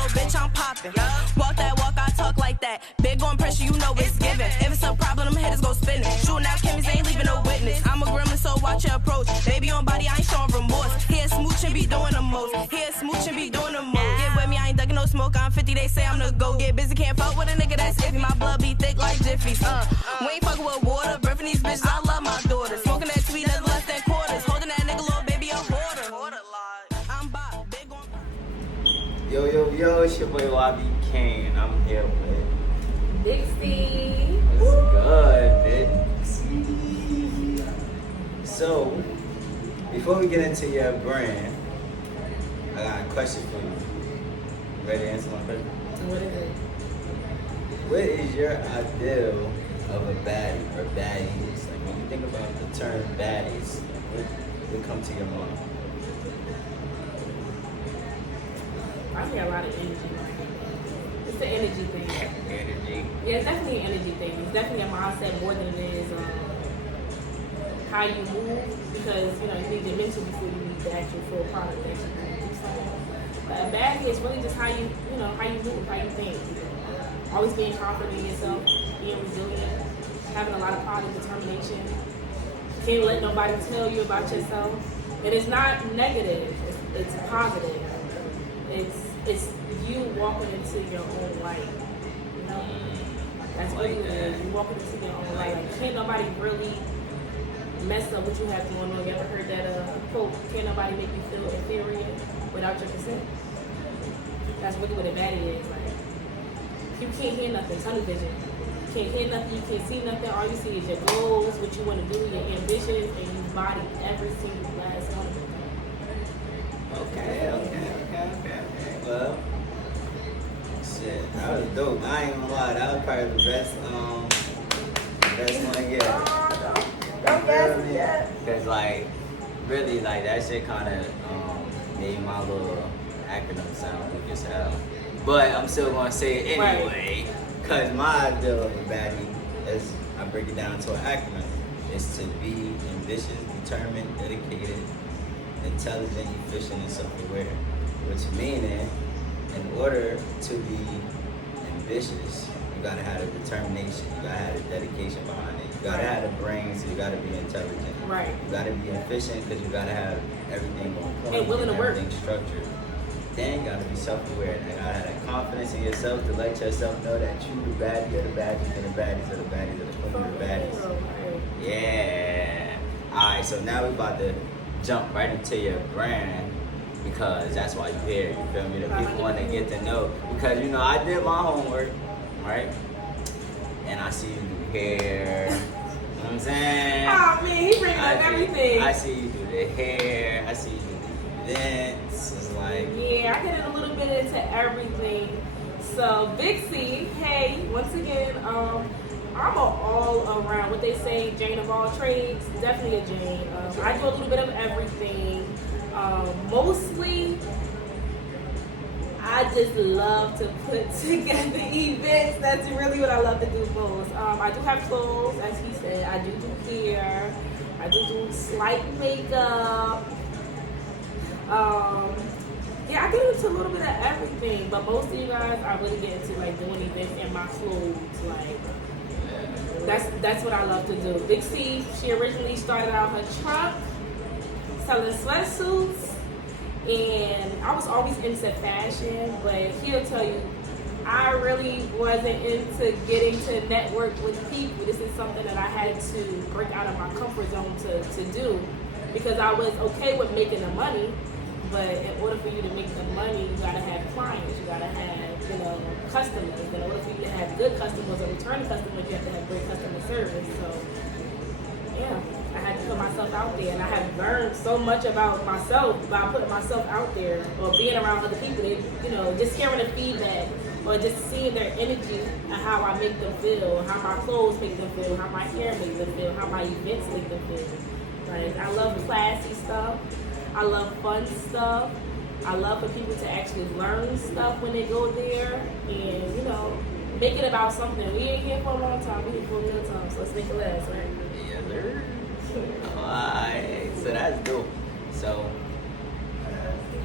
little bitch, I'm popping. Walk that walk, I talk like that. Big on pressure, you know it's given. If it's a problem, them hitters go spinning. Shooting out Kimmy's ain't leaving no witness. I'm a gremlin, so watch your approach. Baby on body, I ain't showing remorse. Here smooching be doing the most. Here smooching be doing the most. Get with me, I ain't ducking no smoke. I'm 50, they say I'm the go. Get busy, can't fuck with a nigga that's iffy. My blood be thick like Jiffy's. We ain't fucking with water. Birthing these bitches, I love my daughter. Smoking that sweet, that's less than quarters. Holding that nigga, little baby, a hoarder. I'm Bob, big on. Yo, it's your boy YB Kane. I'm here with BIXXIE. What's good, BIXXIE? So, before we get into your brand, I got a question for you. Ready to answer my question? What is it? What is your ideal of a baddie or baddies? Like when you think about the term baddies, what come to your mind? I think a lot of energy. It's the energy thing. Energy. Yeah, it's definitely an energy thing. It's definitely a mindset more than it is how you move, because you need your mental before you need the actual full product that you need. But a baddie is really just how you move, how you think. Always being confident in yourself, being resilient, having a lot of positive determination. Can't let nobody tell you about yourself. And it's not negative, it's positive. It's you walking into your own light. You know? That's what it is. You walking into your own light. Like, can't nobody really mess up what you have going on. You ever heard that quote, can't nobody make you feel inferior without your consent? That's really what a baddie is. Like, you can't hear nothing, tunnel vision. You can't hear nothing, you can't see nothing. All you see is your goals, what you want to do, your ambitions, and you body every single last one of them. Okay. Well, shit, that was dope. I ain't gonna lie, that was probably the best one yet. Don't guess it yet. Cause like, really, like that shit kind of made my little acronym sound weak as hell. But I'm still gonna say it anyway, cause my ideal of a baddie, as I break it down to an acronym, is to be ambitious, determined, dedicated, intelligent, efficient, and self-aware. Which meaning, in order to be ambitious, you gotta have the determination, you gotta have the dedication behind it, you gotta have the brains, you gotta be intelligent. Right. You gotta be efficient because you gotta have everything on point and willing to work. Everything structured. Then you gotta be self-aware. You gotta have that confidence in yourself to let yourself know that you the baddie of the baddies and the baddies of the baddies of the queen of the baddies. Yeah. Alright, so now we're about to jump right into your brand, because that's why you're here. You feel me? The people want to get to know. Because I did my homework, right? And I see you do hair. You know what I'm saying? Oh man, he brings up everything. I see you do the hair. I see you do the events. It's like, yeah, I get a little bit into everything. So BIXXIE, hey, once again, I'm an all-around, what they say, Jane of all trades, definitely a Jane. I do a little bit of everything. Mostly, I just love to put together events. That's really what I love to do most. I do have clothes, as he said. I do hair. I do slight makeup. Yeah, I get into a little bit of everything, but most of you guys, I really get into like doing events in my clothes. Like, that's what I love to do. BIXXIE, she originally started out her truck selling sweatsuits, and I was always into fashion, but he'll tell you, I really wasn't into getting to network with people. This is something that I had to break out of my comfort zone to do, because I was okay with making the money, but in order for you to make the money, you gotta have clients, you gotta have, customers. In order for you to have good customers or returning customers, you have to have great customer service. So, yeah, I had to put myself out there, and I have learned so much about myself by putting myself out there, or being around other people. That, just hearing the feedback, or just seeing their energy and how I make them feel, how my clothes make them feel, how my hair makes them feel, how my events make them feel. Like, I love classy stuff. I love fun stuff. I love for people to actually learn stuff when they go there, and make it about something. We ain't here for a long time, we here for a little time, so let's make it last, right? yes, sir. Alright, so that's dope. So,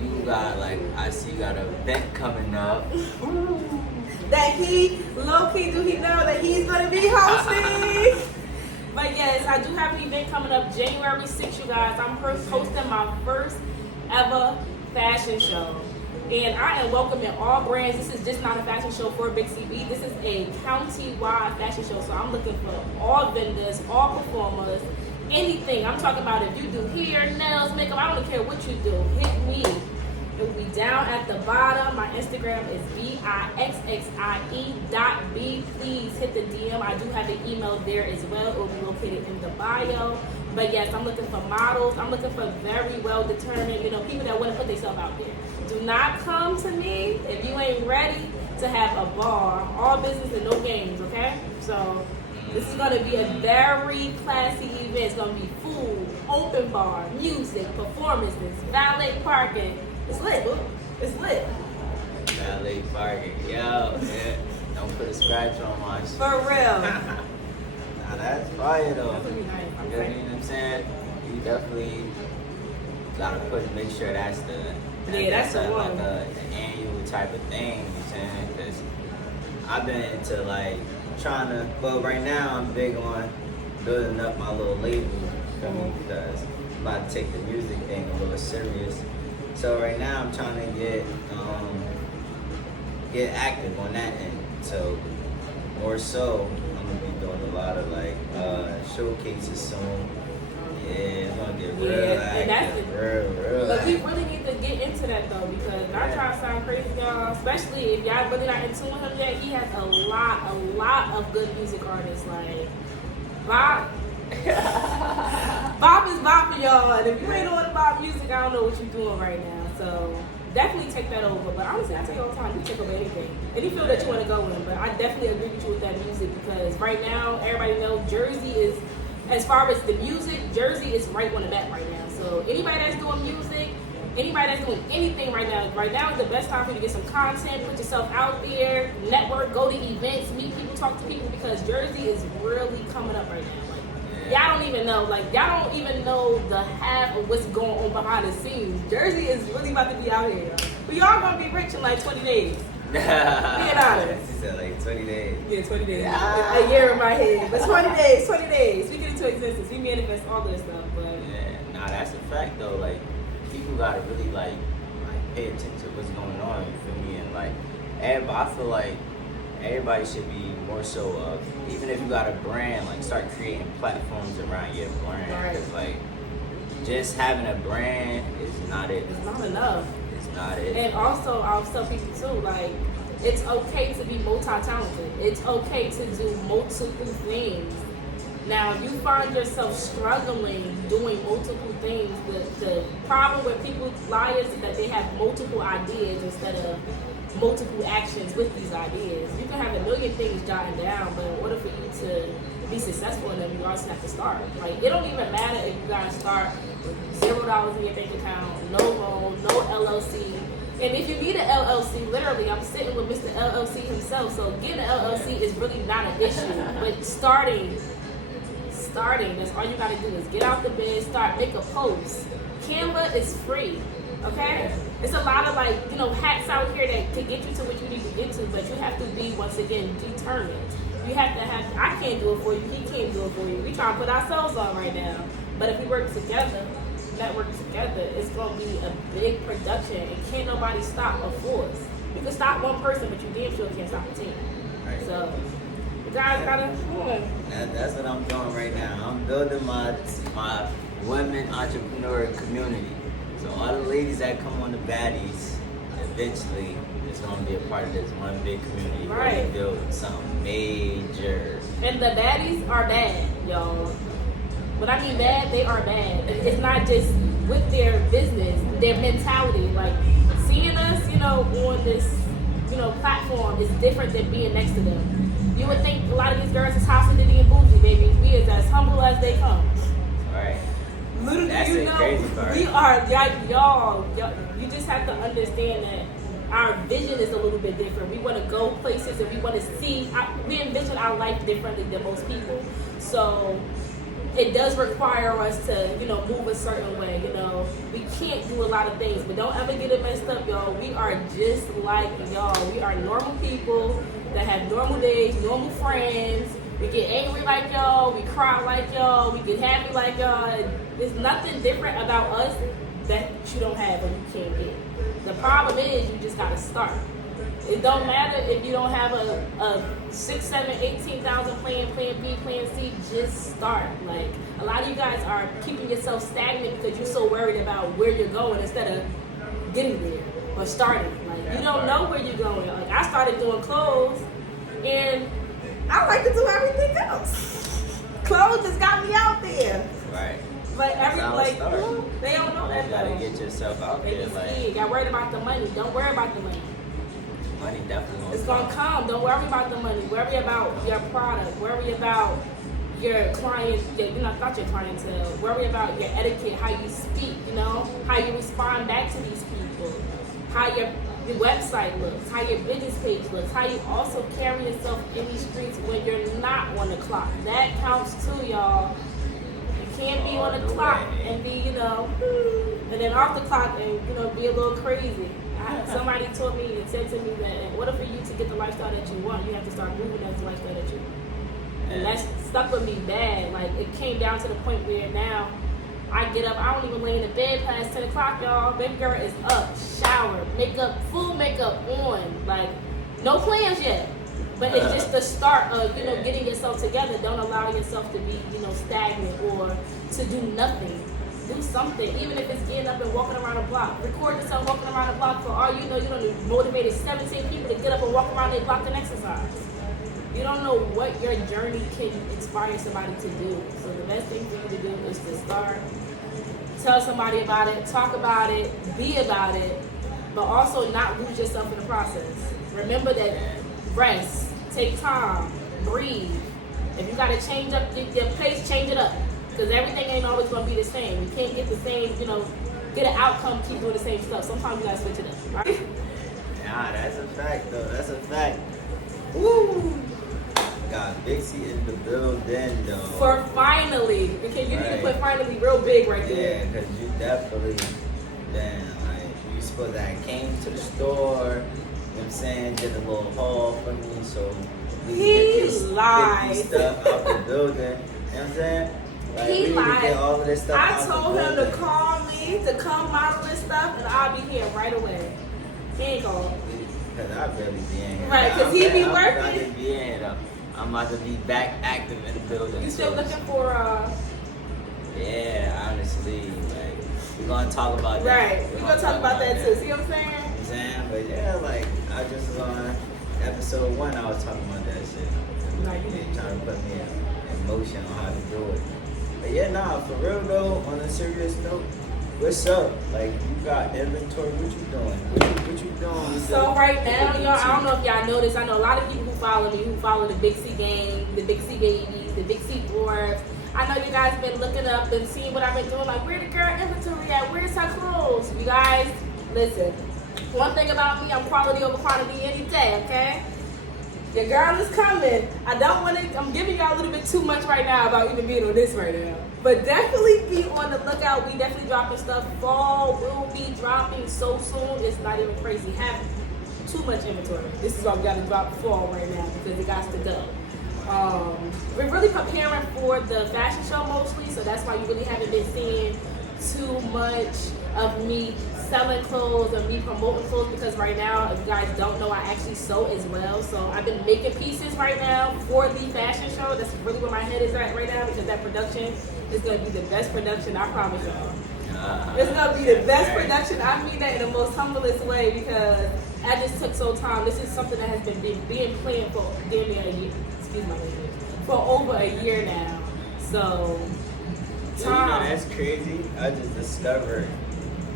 you got I see you got an event coming up. That he, low-key, do he know that he's going to be hosting? But yes, I do have an event coming up January 6th, you guys. I'm hosting my first ever fashion show. And I am welcoming all brands. This is just not a fashion show for BIXXIE. This is a county-wide fashion show. So I'm looking for all vendors, all performers, anything. I'm talking about if you do hair, nails, makeup, I don't care what you do. Hit me. It will be down at the bottom. My Instagram is BIXXIE.B. Please hit the DM. I do have the email there as well. It will be located in the bio. But yes, I'm looking for models. I'm looking for very well-determined, people that want to put themselves out there. Do not come to me if you ain't ready to have a ball. All business and no games, okay? So this is going to be a very classy event. It's going to be food, open bar, music, performances, valet parking. It's lit. It's lit. Valet parking. Yo, yeah. Don't put a scratch on my shit. For real. Nah, that's fire though. That's gonna be nice. You know what I'm saying? You definitely gotta make sure that's the that's the one. Like the annual type of thing. You know what I'm saying? Because I've been into trying to. Well, right now I'm big on building up my little label. Because I'm about to take the music thing a little serious. So right now I'm trying to get active on that end. So more so, I'm gonna be doing a lot of showcases soon. Yeah, it's gonna get real active, real. But we really need to get into that though, because not trying to sound crazy, y'all. Especially if y'all really not in tune with him yet. He has a lot of good music artists like Bob. Bob is Bob for y'all, and if you ain't on Bob music, I don't know what you're doing right now. So definitely take that over. But honestly, I tell you all the time, you take over anything, any field that you want to go in. But I definitely agree with you with that music, because right now, everybody knows Jersey is, as far as the music, Jersey is right on the back right now. So anybody that's doing music, anybody that's doing anything right now is the best time for you to get some content, put yourself out there, network, go to events, meet people, talk to people, because Jersey is really coming up right now. Y'all don't even know, the half of what's going on behind the scenes. Jersey is really about to be out here. But y'all gonna be rich in 20 days. Being honest. She said 20 days. Yeah, 20 days. A year in my head. But 20 days. We get into existence. We manifest all this stuff. But yeah, nah, that's a fact though. People gotta really pay attention to what's going on. You feel me? And everybody, I feel like everybody should be more so even if you got a brand, start creating platforms around your brand. Because just having a brand is not it. It's not enough. It's not it. And also, I'll tell people too, it's okay to be multi-talented. It's okay to do multiple things. Now, you find yourself struggling doing multiple things. The problem with people's lives is that they have multiple ideas instead of multiple actions with these ideas. You can have a million things jotting down, but in order for you to be successful in them, you also have to start. It don't even matter if you gotta start with $0 in your bank account, no loan, no LLC. And if you need an LLC, literally, I'm sitting with Mr. LLC himself, so getting an LLC is really not an issue. But starting, that's all you gotta do is get out the bed, start, make a post. Canva is free. Okay? It's a lot of hacks out here that can get you to what you need to get to, but you have to be, once again, determined. You have to I can't do it for you, he can't do it for you. We try to put ourselves on right now. But if we work together, network together, it's going to be a big production, and can't nobody stop a force. You can stop one person, but you damn sure can't stop a team. Right. So, you guys gotta, That's what I'm doing right now. I'm building my women entrepreneur community. So all the ladies that come on the Baddies, eventually, is going to be a part of this one big community. Right. Where we build something major. And the baddies are bad, y'all. When I mean bad, they are bad. It's not just with their business, their mentality. Seeing us, on this, platform is different than being next to them. You would think a lot of these girls is house and Diddy and bougie, baby. We is as humble as they come. Right. Literally, That's the crazy part. We are, y'all, you just have to understand that our vision is a little bit different. We want to go places and we want to see, we envision our life differently than most people. So it does require us to, you know, move a certain way. You know, we can't do a lot of things, but don't ever get it messed up, y'all. We are just like y'all. We are normal people that have normal days, normal friends. We get angry like y'all. We cry like y'all. We get happy like y'all. There's nothing different about us that you don't have or you can't get. The problem is you just gotta start. It don't matter if you don't have a 6, 7, 18,000 plan B, plan C, just start. Like, a lot of you guys are keeping yourself stagnant because you're so worried about where you're going instead of getting there or starting. Like, you don't know where you're going. Like, I started doing clothes and I like to do everything else. Clothes just got me out there. Right. But they don't know that You gotta though. get yourself out They there. be Like, scared. Got worried about the money. Don't worry about the money. money definitely It's gonna come. Don't worry about the money. Worry about your product. Worry about your client. Not your clientele. Worry about your etiquette, how you speak. You know, how you respond back to these people, how your website looks, how your business page looks, how you also carry yourself in these streets when you're not on the clock. That counts too, y'all. You can't be on the clock and be, you know, and then off the clock and, you know, be a little crazy. Somebody told me and said to me that in order for you to get the lifestyle that you want, you have to start moving as the lifestyle that you want. And that's stuck with me bad. Like, it came down to the point where now I get up, I don't even lay in the bed past 10 o'clock, y'all. Baby girl is up, showered, makeup, full makeup on. Like, no plans yet. But it's just the start of, you know, getting yourself together. Don't allow yourself to be, you know, stagnant or to do nothing. Do something, even if it's getting up and walking around the block. Record yourself walking around the block. For all you know, you done motivated 17 people to get up and walk around their block and exercise. You don't know what your journey can inspire somebody to do. So the best thing for you to do is to start, tell somebody about it, talk about it, be about it, but also not lose yourself in the process. Remember that rest, take time, breathe. If you gotta change up your pace, change it up. Because everything ain't always going to be the same. You can't get the same, you know, get an outcome, keep doing the same stuff. Sometimes you got to switch it up, right? Nah, that's a fact, though. That's a fact. Woo! Got BIXXIE in the building, though. For finally. Because you need to put finally real big right there. Yeah, because you definitely, then, like, you supposed to have came to the store, you know what I'm saying, did a little haul for me, so we can get this lied. stuff out the building, you know what I'm saying? Like, He lied. Get all of this stuff I told him to call me, to come model this stuff, and I'll be here right away. He ain't called. Because I barely be in here. Right, because he be I'm working. about to be in here, though. I'm about to be back active in the building. You still looking for, Yeah, honestly, like, we're going to talk about that. Right, we're going to talk about that too. See what I'm saying? You know what I'm saying? But yeah, like, I just was on episode 1, I was talking about that shit. Right, you They trying to put me in motion on how to do it. But yeah, nah, for real though, on a serious note, what's up? Like, you got inventory, what you doing? What you doing? With So right now, y'all, I don't know if y'all noticed, I know a lot of people who follow me, who follow the BIXXIE gang, the BIXXIE babies, the BIXXIE dwarfs. I know you guys been looking up and seeing what I've been doing, like, where the girl inventory at? Where's her clothes? You guys, listen, one thing about me, I'm quality over quantity any day, okay? Your girl is coming. I don't want to, I'm giving y'all a little bit too much right now about even being on this right now. But definitely be on the lookout. We definitely dropping stuff. Fall will be dropping so soon. It's not even crazy. Have too much inventory. This is why we got to drop fall right now because it got to go. We're really preparing for the fashion show mostly, so that's why you really haven't been seeing too much of me selling clothes or me promoting clothes, because right now, if you guys don't know, I actually sew as well. So I've been making pieces right now for the fashion show. That's really where my head is at right now, because that production is going to be the best production, I promise y'all. It's going to be the best production. I mean that in the most humblest way, because I just took so time. This is something that has been being planned for damn near a year. Excuse my language. For over a year now. So, you know, that's crazy. I just discovered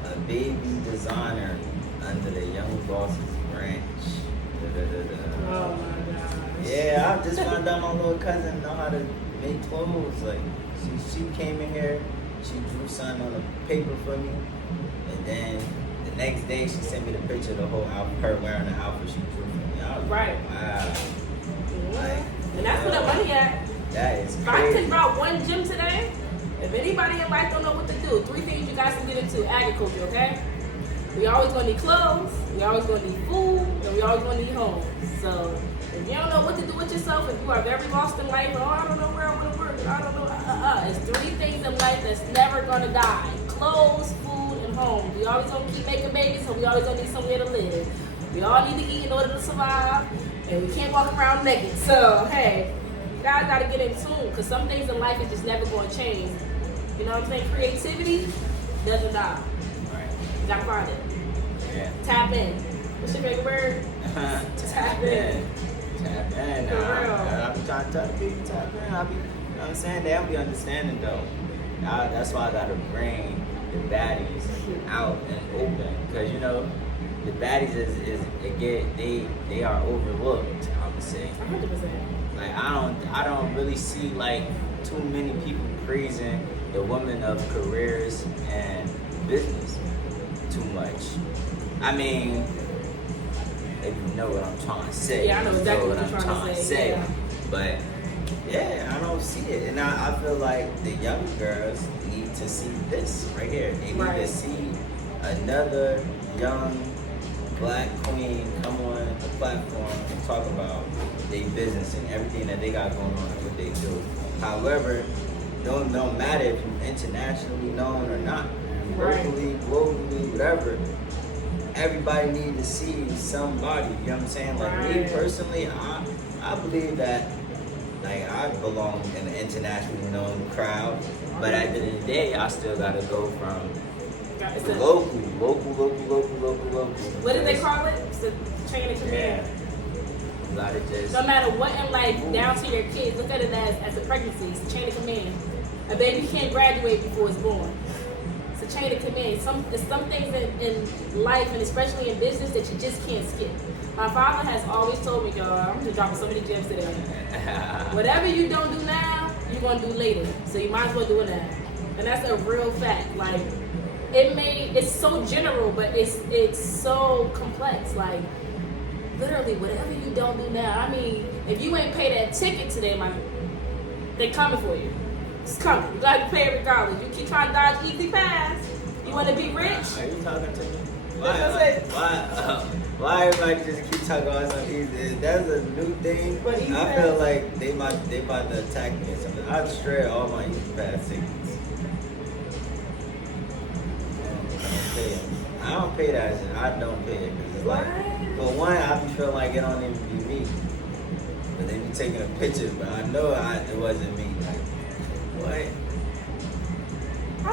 a baby designer under the Young Bosses branch. oh my gosh. Yeah, I just found out my little cousin know how to make clothes. Like, she came in here, she drew something on a paper for me, and then the next day she sent me the picture of the whole outfit, her wearing the outfit she drew for me. I was Right. like, wow. And that's where the money at. That is If I crazy. think about one gym today, if anybody in life don't know what to do, 3 things you guys can get into: agriculture, okay? We always gonna need clothes, we always gonna need food, and we always gonna need homes. So if you don't know what to do with yourself, if you are very lost in life, oh, I don't know where I wanna work, I don't know, it's 3 things in life that's never gonna die: clothes, food, and home. We always gonna keep making babies, so we always gonna need somewhere to live. We all need to eat in order to survive, and we can't walk around naked. So hey, you guys gotta get in tune, because some things in life is just never gonna change. You know what I'm saying? Creativity doesn't die. Right. You gotta find it. Yeah. Tap in. What's your favorite word? Tap in. Tap in. For real. I be trying to tell people tap in. I be, you know what I'm saying? They don't be understanding though. That's why I gotta bring the baddies out and open, because you know the baddies they are overlooked. I would say. 100%. Like I don't really see like too many people praising the women of careers and business too much. I mean, if you know what I'm trying to say. Yeah, I know exactly what you're trying to say. Yeah. But yeah, I don't see it. And I feel like the young girls need to see this right here. They need to see another young black queen come on the platform and talk about their business and everything that they got going on and what they do. However, don't matter if you're internationally known or not, locally, globally, whatever. Everybody needs to see somebody. You know what I'm saying? Like me personally, I believe that like I belong in an internationally known crowd, but at the end of the day, I still gotta go from local. What did they call it? It's the chain of command. You gotta just. No matter what in life, down to your kids, look at it as a pregnancy. It's a chain of command. A baby can't graduate before it's born. It's a chain of command. There's some things in life, and especially in business, that you just can't skip. My father has always told me, y'all, I'm just dropping so many gems today. Whatever you don't do now, you're gonna do later. So you might as well do it now. And that's a real fact. Like, it's so general, but it's so complex. Like, literally, whatever you don't do now. I mean, if you ain't pay that ticket today, they coming for you. It's coming. You gotta pay it regardless. You keep trying to dodge easy pass. You wanna be rich? Are you talking to me? Why everybody just keep talking about something easy? That's a new thing. I feel like they about to attack me or something. I've strayed all my easy pass tickets. I don't pay that shit. I don't pay it. Cause it's like, for one, I be feeling like it don't even be me. But they be taking a picture, but I know it wasn't me. Like, what? I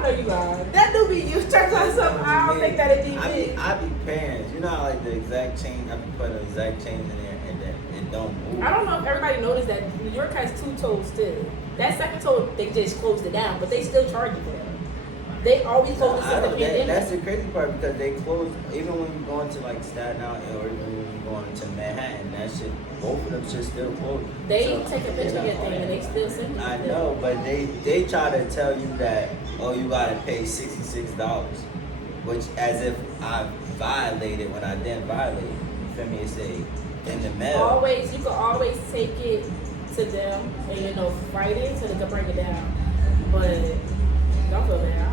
know you lying. That do be you. Turns out something. I don't think that it be me. I be paying. You know how like the exact change, I be putting the exact change in there and then it don't move. I don't know if everybody noticed that New York has 2 tolls still. That second toll, they just closed it down, but they still charge you for that. They always close it since the pandemic. That's the crazy part, because they close, even when you go into like Staten Island or even when you go into Manhattan, that shit, both of them shit still closed. They take a picture of your thing and they still send you. I know, but they try to tell you that, oh, you gotta pay $66, which as if I violated when I didn't violate. You feel me? It say in the mail. You can always take it to them and write it so they can break it down. But don't feel bad.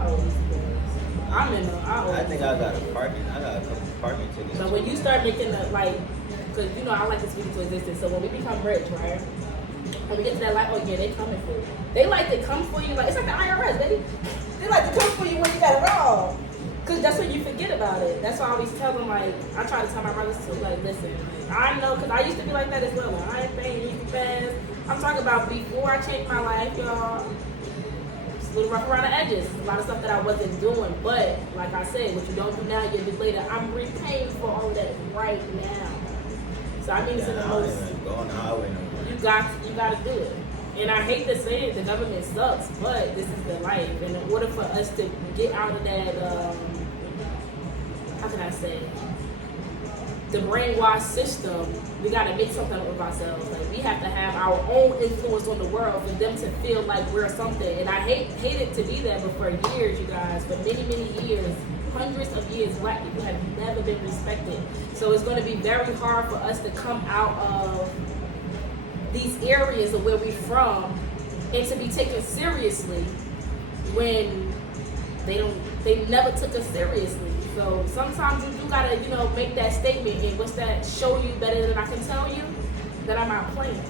I think I got a couple parking tickets. But when you start making because I like to speak into existence. So when we become rich, right? When we get to that life, oh yeah, they coming for you. They like to come for you. Like, it's like the IRS, baby. They like to come for you when you got it wrong. Because that's when you forget about it. That's why I always tell them, like, I try to tell my brothers too, like, listen, I know, because I used to be like that as well. Like, I ain't paying easy fast. I'm talking about before I changed my life, y'all. It's a little rough around the edges. A lot of stuff that I wasn't doing. But, like I said, what you don't do now, you'll do later. I'm repaying for all of that right now. So I mean, it's in the most. Go on the highway no more. You got to do it. And I hate to say it, the government sucks, but this is the life. And in order for us to get out of that, how can I say, the brainwash system, we got to make something of ourselves. Like, we have to have our own influence on the world for them to feel like we're something. And I hate it to be that, but for years, you guys, for many, many years, hundreds of years, black people have never been respected. So it's going to be very hard for us to come out of these areas of where we from and to be taken seriously when they never took us seriously. So sometimes you do gotta, make that statement, and what's that, show you better than I can tell you that I'm not playing.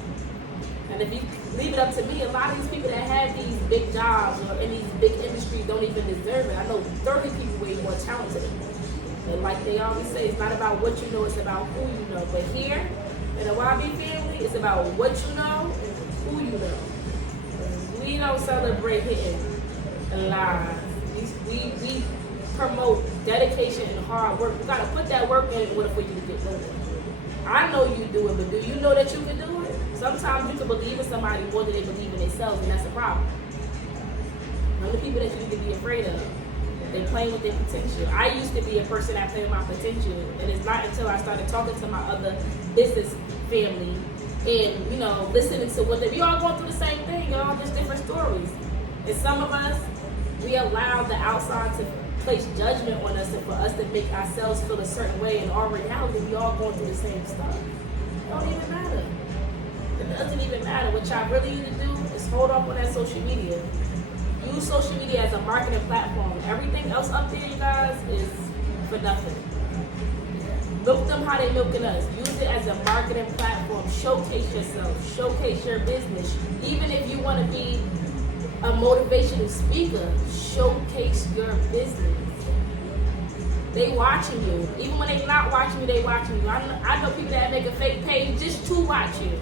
And if you leave it up to me, a lot of these people that have these big jobs or in these big industries don't even deserve it. I know 30 people way more talented than me. And like they always say, it's not about what you know, it's about who you know. But here, in the YB family, it's about what you know and who you know. We don't celebrate hitting lies. We promote dedication and hard work. You gotta put that work in order for you to get nowhere. I know you do it, but do you know that you can do it? Sometimes you can believe in somebody more than they believe in themselves, and that's a problem. One of the people that you need to be afraid of, they playing with their potential. I used to be a person that played with my potential, and it's not until I started talking to my other business family and, listening to what we all going through the same thing, y'all, just different stories. And some of us, we allow the outside to place judgment on us and for us to make ourselves feel a certain way. In our reality, we all going through the same stuff. It don't even matter. It doesn't even matter. What y'all really need to do is hold off on that social media. Use social media as a marketing platform. Everything else up there, you guys, is for nothing. Milk them how they milking us. Use it as a marketing platform. Showcase yourself. Showcase your business. Even if you want to be a motivational speaker, showcase your business. They watching you. Even when they not watching you, they watching you. I know people that make a fake page just to watch you.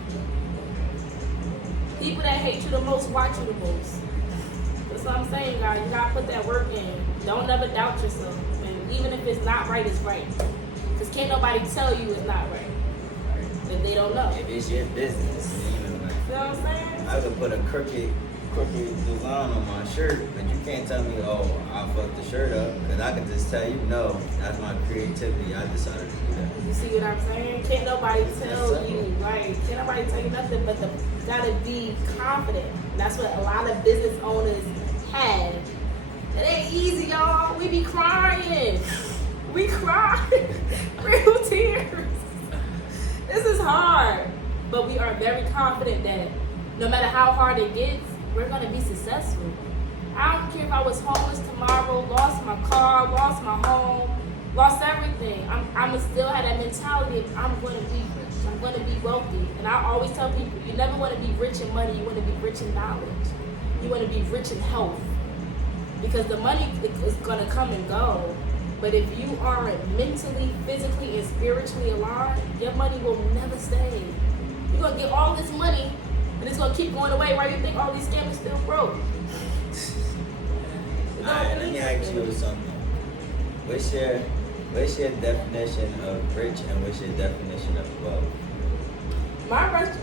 People that hate you the most watch you the most. That's what I'm saying, guys. You gotta put that work in. Don't never doubt yourself. And even if it's not right, it's right. Because can't nobody tell you it's not right if they don't know. If it's your business, You know what I'm saying? I could put a crooked design on my shirt, but you can't tell me, oh, I fucked the shirt up, because I can just tell you, no, that's my creativity. I decided to do that. You see what I'm saying? Can't nobody tell you, right? Can't nobody tell you nothing, but you gotta be confident. And that's what a lot of business owners have. It ain't easy, y'all. We be crying. We cry. Real tears. This is hard. But we are very confident that no matter how hard it gets, we're gonna be successful. I don't care if I was homeless tomorrow, lost my car, lost my home, lost everything. I'ma still have that mentality of I'm gonna be rich, I'm gonna be wealthy. And I always tell people, you never wanna be rich in money, you wanna be rich in knowledge. You wanna be rich in health. Because the money is gonna come and go. But if you aren't mentally, physically, and spiritually aligned, your money will never stay. You're gonna get all this money and it's gonna keep going away. Why do you think all these scammers still broke? Alright, let me ask you something. What's your definition of rich and what's your definition of wealth? My rich,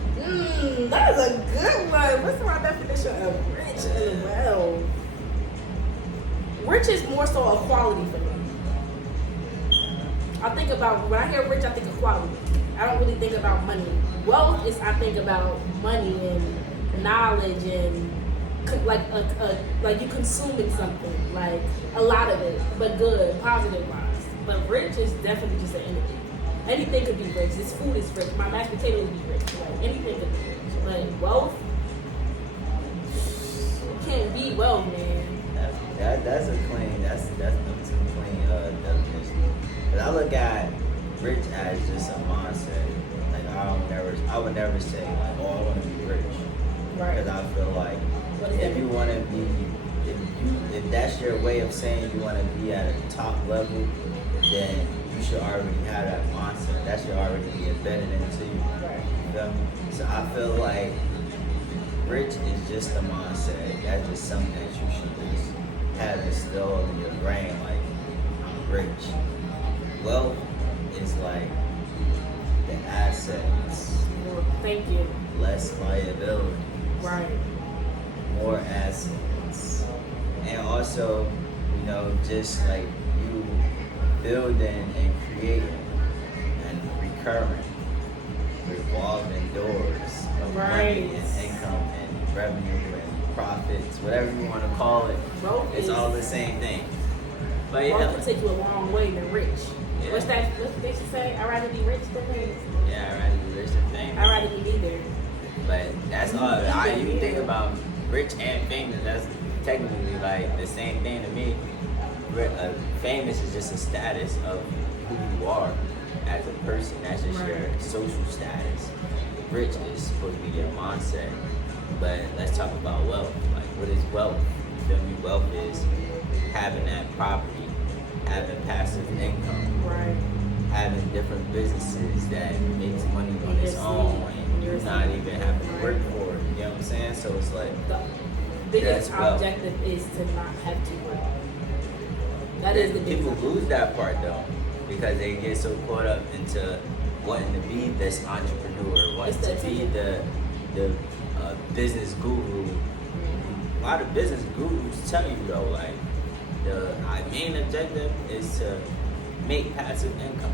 that is a good one. What's my definition of rich and wealth? Rich is more so a quality for me. I think about, when I hear rich, I think of quality. I don't really think about money. Wealth is, I think about money and knowledge and like you consuming something, like a lot of it, but good, positive wise. But rich is definitely just an energy. Anything could be rich. This food is rich. My mashed potato would be rich. Like anything could be rich. But wealth, it can't be wealth, man. That's a clean. That's a clean definition. But I look at rich as just a mindset. Like I would never say like, oh, I want to be rich. Right. Because I feel like if you want to be, if that's your way of saying you want to be at a top level, then you should already have that mindset. That should already be embedded into you. Right. You feel me? So I feel like rich is just a mindset. That's just something that you should just have instilled in your brain. Like, I'm rich. Wealth is like the assets. Thank you. Less liability. Right. More assets. And also, just like you building and creating and recurring, revolving doors of money and income and revenue and profits, whatever you want to call it. It's all the same thing. But yeah, wealth can take you a long way than rich. Yeah. What's they should say? I'd rather be rich than famous. Yeah, I'd rather be rich than famous. I'd rather be neither. But that's all. You think about rich and famous. That's technically like the same thing to me. Famous is just a status of who you are as a person. That's just your social status. Rich is supposed to be your mindset. But let's talk about wealth. Like, what is wealth? You feel me? Wealth is having that property, having passive income, having different businesses that makes money on its own, and you're not even having to work for it. You know what I'm saying? So it's like the biggest objective is to not have to work. That is the biggest. People lose that part though, because they get so caught up into wanting to be this entrepreneur, wanting to be the business guru. A lot of business gurus tell you though, like the main objective is to make passive income.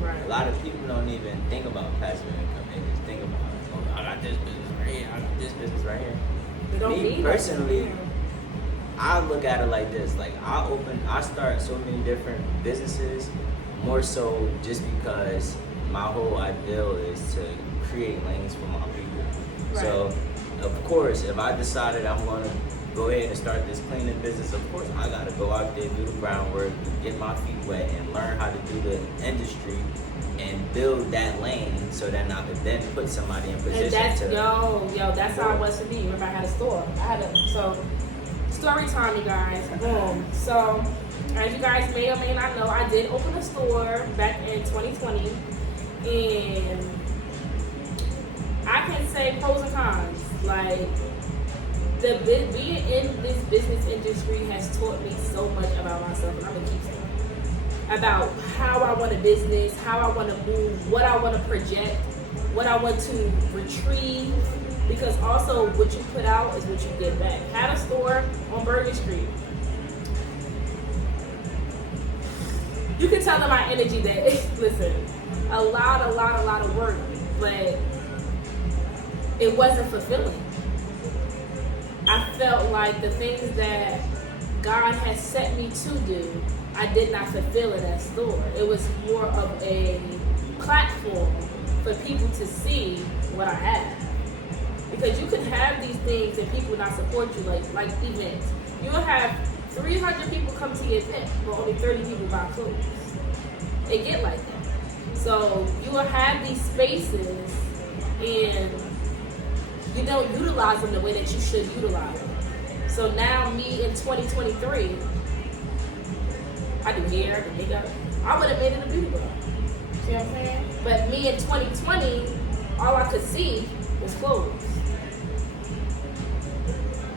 Right. A lot of people don't even think about passive income. They just think about, oh, I got this business right here. I got this business right here. They don't Me personally, I look at it like this. Like I start so many different businesses, more so just because my whole ideal is to create lanes for my people. Right. So, of course, if I decided I'm going to go ahead and start this cleaning business, of course, I got to go out there, do the groundwork, get my feet wet, and learn how to do the industry and build that lane so that I could then put somebody in position and that's, to... that's how it was for me. Remember, I had a store. Story time, you guys. Boom. So, as you guys may or may not know, I did open a store back in 2020, and I can say pros and cons. Like, being in this business industry has taught me so much about myself, and I'm gonna keep saying about how I want a business, how I want to move, what I want to project, what I want to retrieve. Because also what you put out is what you get back. Had a store on Bergen Street. You can tell in my energy that, listen, a lot of work, but it wasn't fulfilling. I felt like the things that God has set me to do, I did not fulfill in that store. It was more of a platform for people to see what I have. Because you can have these things and people not support you, like events. You'll have 300 people come to your event, but only 30 people buy clothes. It get like that. So you will have these spaces and you don't utilize them the way that you should utilize them. So now me in 2023, I do hair, I do makeup. I would have made it a beauty bar. See what I'm saying? But me in 2020, all I could see was clothes.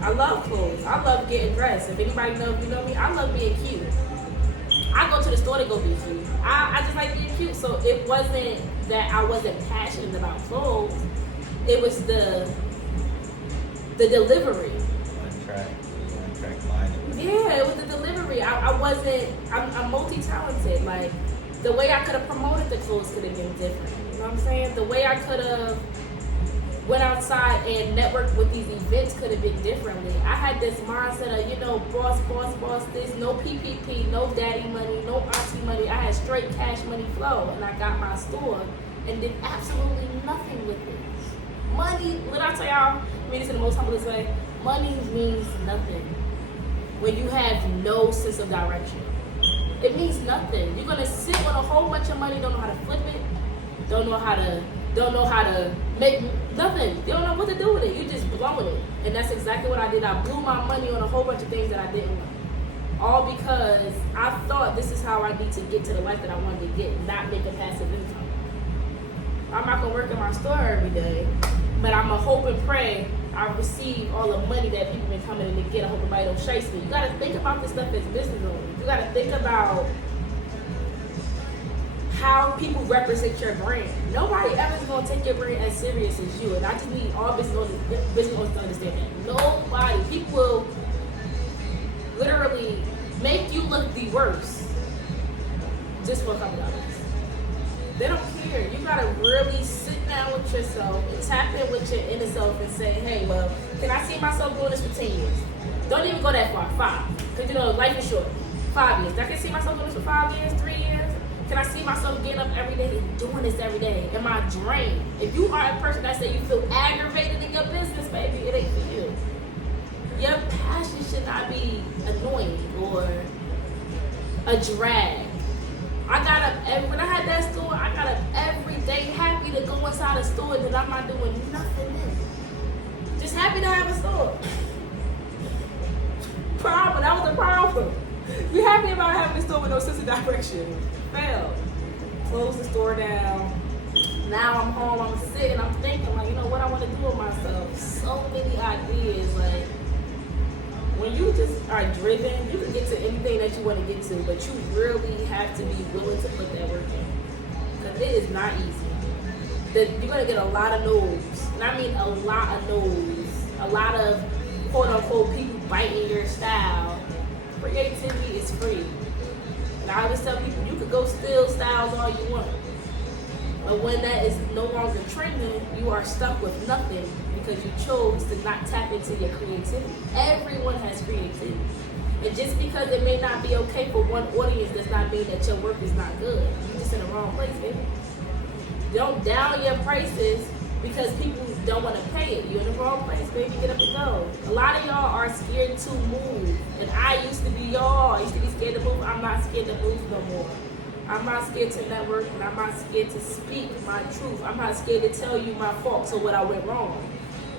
I love clothes. I love getting dressed. If anybody knows, you know me, I love being cute. I go to the store to go be cute. I just like being cute. So it wasn't that I wasn't passionate about clothes. It was the delivery. One track mind. Yeah, it was the delivery. I'm multi-talented. Like, the way I could have promoted the clothes could have been different. You know what I'm saying? The way I could have went outside and networked with these events could have been differently. I had this mindset of, boss, this, no PPP, no daddy money, no auntie money. I had straight cash money flow, and I got my store and did absolutely nothing with it. Money, what I tell y'all, I mean this in the most humblest way, money means nothing when you have no sense of direction. It means nothing. You're gonna sit with a whole bunch of money, don't know how to flip it, don't know how to make nothing. You don't know what to do with it. You just blowing it. And that's exactly what I did. I blew my money on a whole bunch of things that I didn't want. All because I thought this is how I need to get to the life that I wanted to get, not make a passive income. I'm not gonna work in my store every day, but I'm gonna hope and pray I receive all the money that people been coming in to get. I hope nobody don't chase me. You gotta think about this stuff as business owners. You gotta think about how people represent your brand. Nobody ever is gonna take your brand as serious as you. And I just need all business owners to understand that. Nobody. People will literally make you look the worst just for a couple dollars. They don't care. You gotta really sit down with yourself and tap in with your inner self and say, hey, well, can I see myself doing this for 10 years? Don't even go that far, 5. Because life is short. 5 years. I can see myself doing this for 5 years, 3 years. Can I see myself getting up every day and doing this every day? Am I drained? If you are a person that say you feel aggravated in your business, baby, it ain't for you. Your passion should not be annoying or a drag. I got up when I had that store, I got up every day happy to go inside a store that I'm not doing nothing in. Just happy to have a store. Problem, that was the problem. You happy about having a store with no sense of direction. Fail. Close the store down. Now I'm home, I'm sitting, I'm thinking like, you know what I want to do with myself. So many ideas, like when you just are driven, you can get to anything that you want to get to, but you really have to be willing to put that work in. Because it is not easy. You're going to get a lot of no's. And I mean a lot of no's. A lot of quote unquote people biting your style. Creativity is free. And I always tell people, you could go steal styles all you want. But when that is no longer trending, you are stuck with nothing because you chose to not tap into your creativity. Everyone has creativity. And just because it may not be okay for one audience does not mean that your work is not good. You're just in the wrong place, baby. Don't down your prices because people don't want to pay it. You're in the wrong place, baby. Get up and go. A lot of y'all are scared to move. And I used to be y'all. I used to be scared to move. I'm not scared to move no more. I'm not scared to network, and I'm not scared to speak my truth. I'm not scared to tell you my faults or what I went wrong.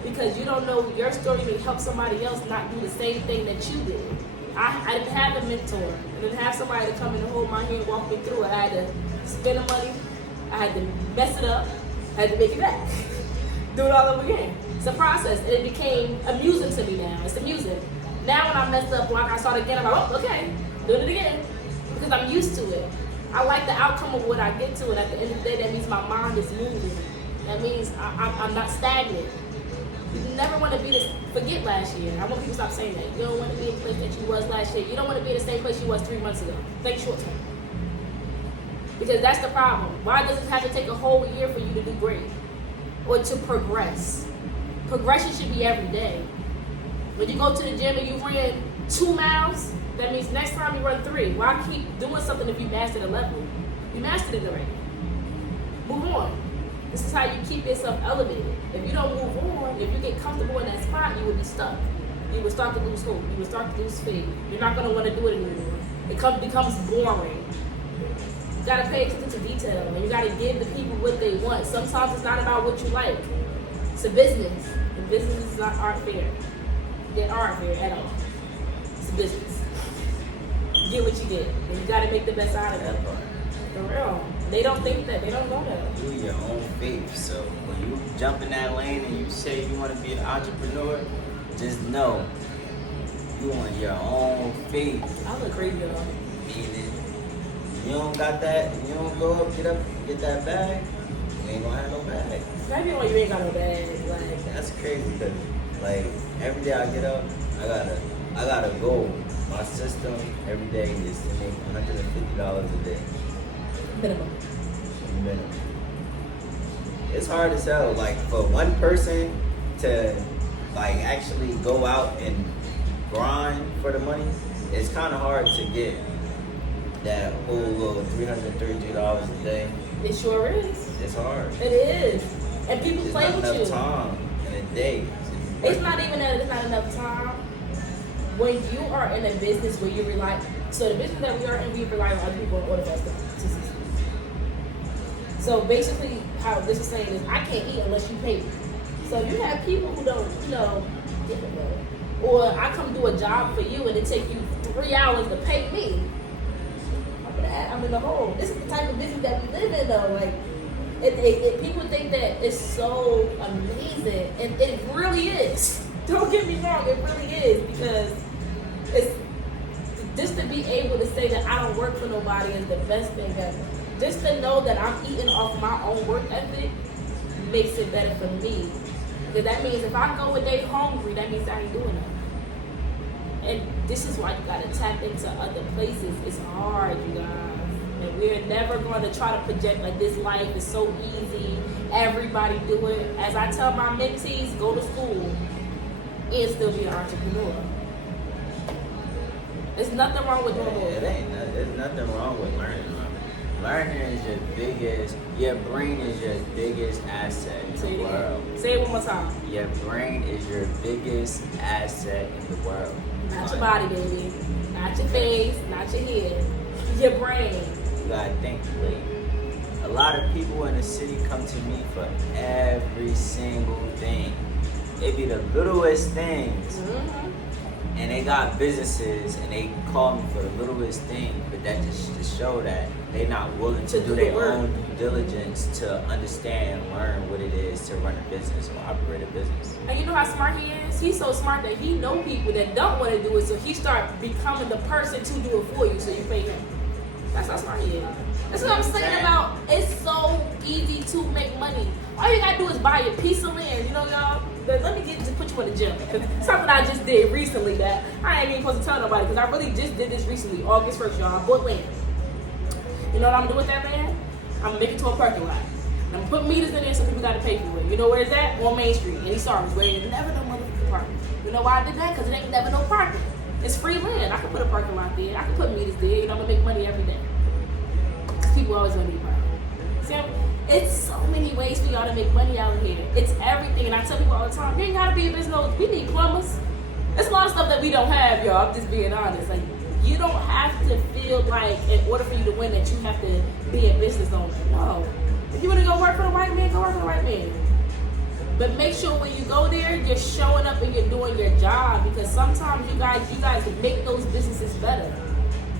Because you don't know your story may help somebody else not do the same thing that you did. I didn't have a mentor. I didn't have somebody to come in and hold my hand, walk me through it. I had to spend the money. I had to mess it up. I had to make it back. Do it all over again. It's a process. And it became amusing to me now. It's amusing. Now when I messed up, when I start again, I'm like, oh, okay, doing it again. Because I'm used to it. I like the outcome of what I get to, and at the end of the day, that means my mind is moving. That means I'm not stagnant. You never want to be this, forget last year. I want people to stop saying that. You don't want to be in the place that you was last year. You don't want to be in the same place you was 3 months ago. Think short term. Because that's the problem. Why does it have to take a whole year for you to do great? Or to progress? Progression should be every day. When you go to the gym and you ran 2 miles, that means next time you run 3. Why keep doing something if you mastered a level? You mastered it already. Move on. This is how you keep yourself elevated. If you don't move on, if you get comfortable in that spot, you will be stuck. You will start to lose hope. You will start to lose faith. You're not going to want to do it anymore. It becomes boring. You got to pay attention to detail, and you got to give the people what they want. Sometimes it's not about what you like. It's a business. And businesses aren't fair. They aren't fair at all. It's a business. Get what you get, and you got to make the best out of it. For real. They don't think that. They don't know that. Do your own faith. So when you jump in that lane and you say you want to be an entrepreneur, just know you on your own faith. I look crazy, y'all. Meaning, you don't got that, you don't go up, get that bag, you ain't gonna have no bag. Maybe when you ain't got no bag, like That's crazy because, like, every day I get up, I got a goal. My system every day is to make $150 a day. minimum. It's hard to sell. Like, for one person to, like, actually go out and grind for the money, it's kind of hard to get that whole little $333 a day. It sure is. It's hard. It is. And people play with There's you. not enough time in a day. It's not even that it's not enough time. When you are in a business where you rely, so the business that we are in, we rely on other people in order for us to succeed. So basically, how this is saying is, I can't eat unless you pay me. So you have people who don't, get the money. Or I come do a job for you and it take you 3 hours to pay me. I'm in the hole. This is the type of business that we live in, though. Like, people think that it's so amazing, and it really is. Don't get me wrong, it really is, because it's just to be able to say that I don't work for nobody is the best thing ever. Just to know that I'm eating off my own work ethic makes it better for me. Because that means if I go a day hungry, that means I ain't doing nothing. And this is why you gotta tap into other places. It's hard, you guys. And we're never going to try to project like this life is so easy. Everybody do it. As I tell my mentees, go to school and still be an entrepreneur. There's nothing wrong with doing it. There's nothing wrong with Learning is your brain is your biggest asset in the world. Say it one more time. Your brain is your biggest asset in the world. Not your body, baby. Not your face, not your head. Your brain. You gotta think, like, a lot of people in the city come to me for every single thing. It be the littlest things. Mm-hmm. And they got businesses and they call me for the littlest thing, but that just to show that they're not willing to do their own due diligence to understand and learn what it is to run a business or operate a business. And you know how smart he is? He's so smart that he know people that don't want to do it, so he start becoming the person to do it for you, so you pay him. That's how smart he is. That's what I'm saying about, it's so easy to make money. All you gotta do is buy a piece of land, you know, y'all. But let me just put you in the gym. Something I just did recently that I ain't even supposed to tell nobody, because I really just did this recently, August 1st, y'all. I bought land. You know what I'm doing with that land? I'm gonna make it to a parking lot. And I'm gonna put meters in there so people gotta pay for it. You know where it's at? On Main Street, in East Orange, where ain't never no motherfucking parking. You know why I did that? Because it ain't never no parking. It's free land. I can put a parking lot there. I can put meters there. You know, I'm gonna make money every day. People always gonna be proud. See, it's so many ways for y'all to make money out here. It's everything, and I tell people all the time, you ain't gotta be a business owner. We need plumbers. There's a lot of stuff that we don't have, y'all. I'm just being honest. Like, you don't have to feel like, in order for you to win, that you have to be a business owner. No. If you wanna go work for the white man, go work for the white man. But make sure when you go there, you're showing up and you're doing your job, because sometimes you guys make those businesses better.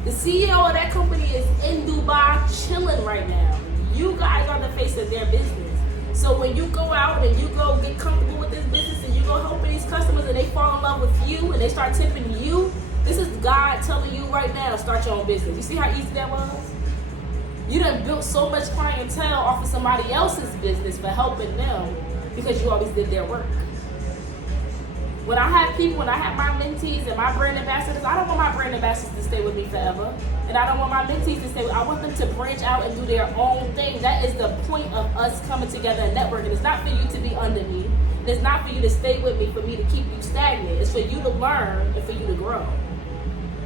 The CEO of that company is in Dubai chilling right now. You guys are the face of their business. So when you go out and you go get comfortable with this business and you go helping these customers and they fall in love with you and they start tipping you, this is God telling you right now, start your own business. You see how easy that was? You done built so much clientele off of somebody else's business for helping them because you always did their work. When I have my mentees and my brand ambassadors, I don't want my brand ambassadors to stay with me forever. And I don't want my mentees to stay with me. I want them to branch out and do their own thing. That is the point of us coming together and networking. It's not for you to be under me. It's not for you to stay with me, for me to keep you stagnant. It's for you to learn and for you to grow.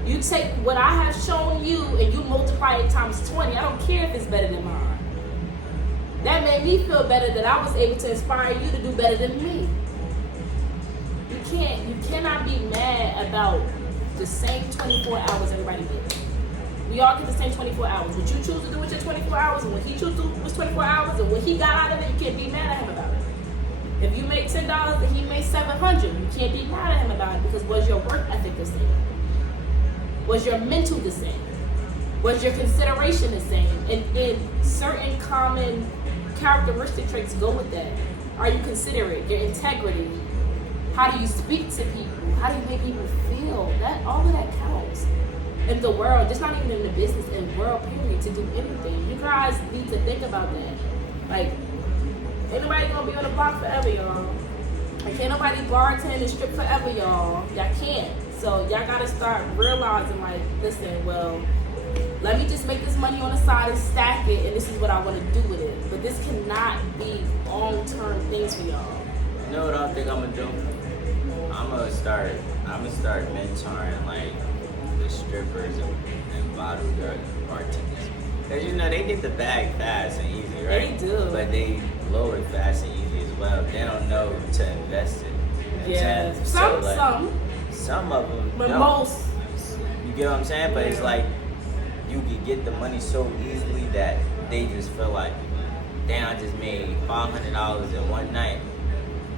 You take what I have shown you and you multiply it times 20. I don't care if it's better than mine. That made me feel better that I was able to inspire you to do better than me. You cannot be mad about the same 24 hours everybody gets. We all get the same 24 hours. What you choose to do with your 24 hours and what he chose to do with 24 hours and what he got out of it, you can't be mad at him about it. If you make $10 and he made $700, you can't be mad at him about it, because was your work ethic the same? Was your mental the same? Was your consideration the same? And certain common characteristic traits go with that. Are you considerate? Your integrity. How do you speak to people? How do you make people feel? All of that counts. In the world, just not even in the business, in the world period, to do anything. You guys need to think about that. Like, ain't nobody gonna be on the block forever, y'all. Like, can't nobody bartend and strip forever, y'all. Y'all can't. So y'all gotta start realizing, like, listen, well, let me just make this money on the side and stack it, and this is what I want to do with it. But this cannot be long-term things for y'all. You know what I think I'm gonna do? I'm gonna start mentoring like the strippers and bottle girls and bartenders. Cause you know they get the bag fast and easy, right? They do. But they blow it fast and easy as well. They don't know to invest it. Yeah. Some of them. But don't. most. You get what I'm saying? But it's like you can get the money so easily that they just feel like, damn, I just made $500 in one night.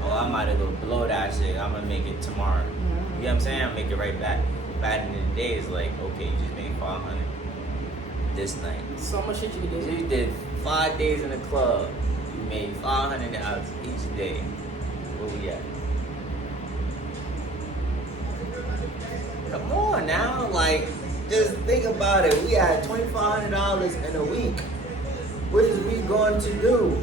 Oh, I might as well blow that shit. I'm gonna make it tomorrow. You know what I'm saying? I'll make it right back. Back in the day, it's like, okay, you just made $500 this night. So much shit you can do. So you did 5 days in the club. You made $500 each day. Where we at? Come on now, like, just think about it. We had $2,500 in a week. What is we going to do?